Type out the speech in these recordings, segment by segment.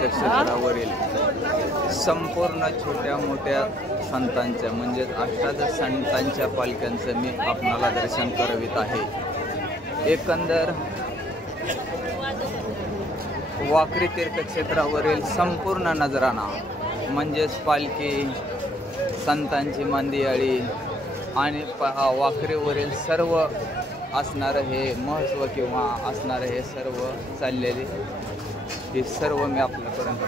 तीर्थक्षेत्रावरील संपूर्ण छोट्या मोठ्या संतांच्या म्हणजे अष्टादश संतांच्या पालख्यांचं मी आपणाला दर्शन करवित आहे। एकंदर वाखरी तीर्थक्षेत्रावरील संपूर्ण नजराणा म्हणजेच पालखी, संतांची मांदियाळी आणि वाखरीवरील सर्व असणारं हे महत्त्व किंवा असणारं हे सर्व चाललेले हे सर्व मी आपल्यापर्यंत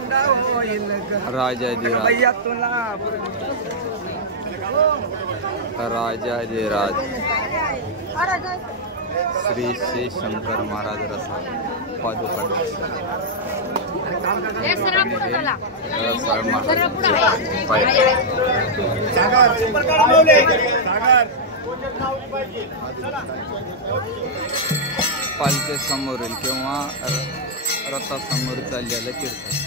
राजाधिराज श्री श्री शंकर महाराज रसाळ पादुका पालखे समोरील किंवा रथासमोर चाललेलं कीर्तन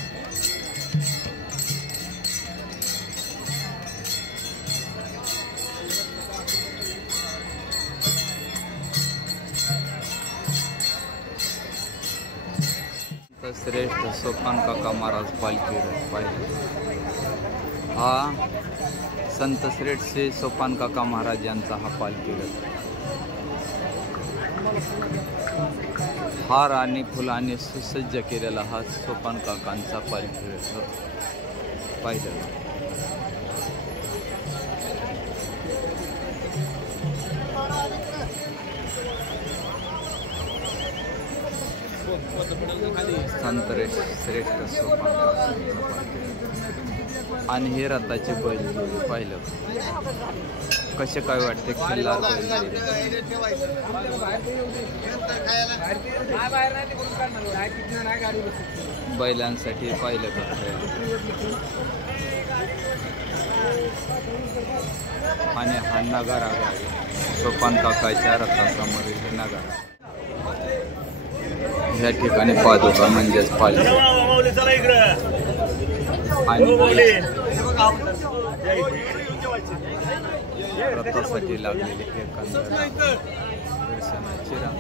श्रेष्ठ सोपान काका महाराज पालखी रथ पाहिजे। हा संत श्रेष्ठ श्री सोपान काका महाराज यांचा हा पालखी रथ हार आणि फुलांनी सुसज्ज केलेला हा सोपान काकांचा पालखी रथ पाहिजे। संत श्रेष्ठ सोपान काकांचा पालखी रथ आणि हे रथाचे बैल पाहिलं कसे काय वाटते खिल्लार बैलांसाठी पाहिलं का आणि हा नगारा गाडी सोपान काकाच्या रथासमोरील हे नगारा या ठिकाणी पादुका म्हणजेच पालखी आणि रथासाठी लागलेली एकंदर दर्शनाची रांग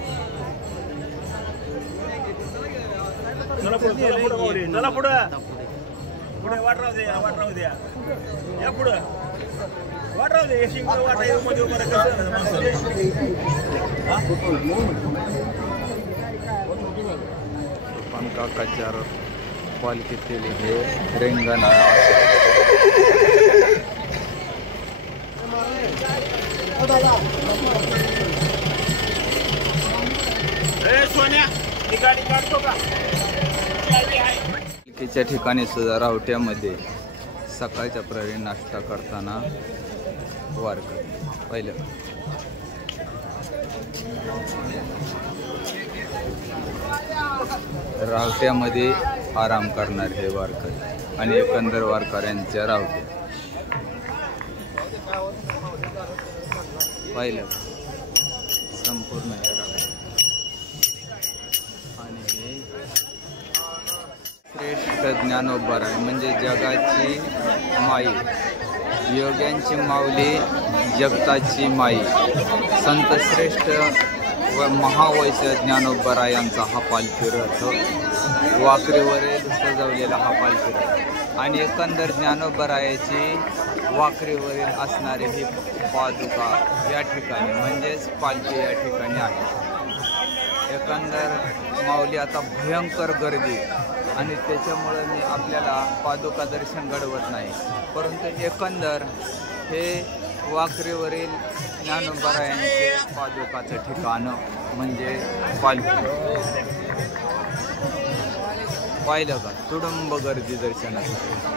सोपान काकाच्या पालखीतील हे रिंगण पालखीच्या ठिकाणी सुद्धा रावट्यामध्ये सकाळच्या प्रहरी नाश्ता करताना वारकरी पाहिलं रावट्यामध्ये आराम करणार हे वारकरी आणि एकंदर वारकऱ्यांच्या रावट्या पाहिलं संपूर्ण हे रावट्या आणि हे श्रेष्ठ ज्ञानोबराय म्हणजे जगाची माई, योग्यांची माऊली, जगताची माई, संत श्रेष्ठ व महावैश्य ज्ञानोबराय यांचा हा पालखी रथ वाखरीवरील सजवलेला हा पालखी रथ आणि एकंदर ज्ञानोबरायाची वाखरीवरील असणारी ही पादुका या ठिकाणी म्हणजेच पालखी या ठिकाणी आहे। एकंदर माऊली आता भयंकर गर्दी आणि त्याच्यामुळे मी आपल्याला पादुका दर्शन घडवत नाही, परंतु एकंदर हे वाखरीवरील ज्ञानोबरायांचे पादुकाचं ठिकाण म्हणजे पालखी पाहिलं का तुडुंब गर्दी दर्शनासाठी।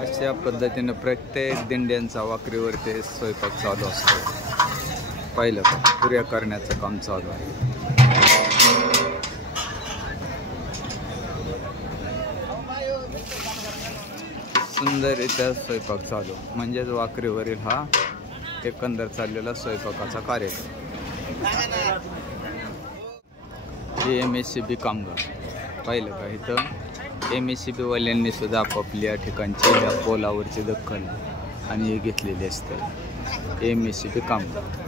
अशा पद्धतीने प्रत्येक दिंड्यांचा वाकरीवरती स्वयंपाक चालू असतो. पाहिलं का, पुऱ्या करण्याचं काम चालू आहे. सुंदररित्या स्वयंपाक चालू, म्हणजेच वाकरीवरील हा एकंदर चाललेला स्वयंपाकाचा कार्यक्रम. हे MSCB कामगार पाहिलं का, इथं MSCB वाल्यांनी सुद्धा आपापली या ठिकाणची या पोलावरची दखल आणि हे घेतलेली असते. MSCB कामगार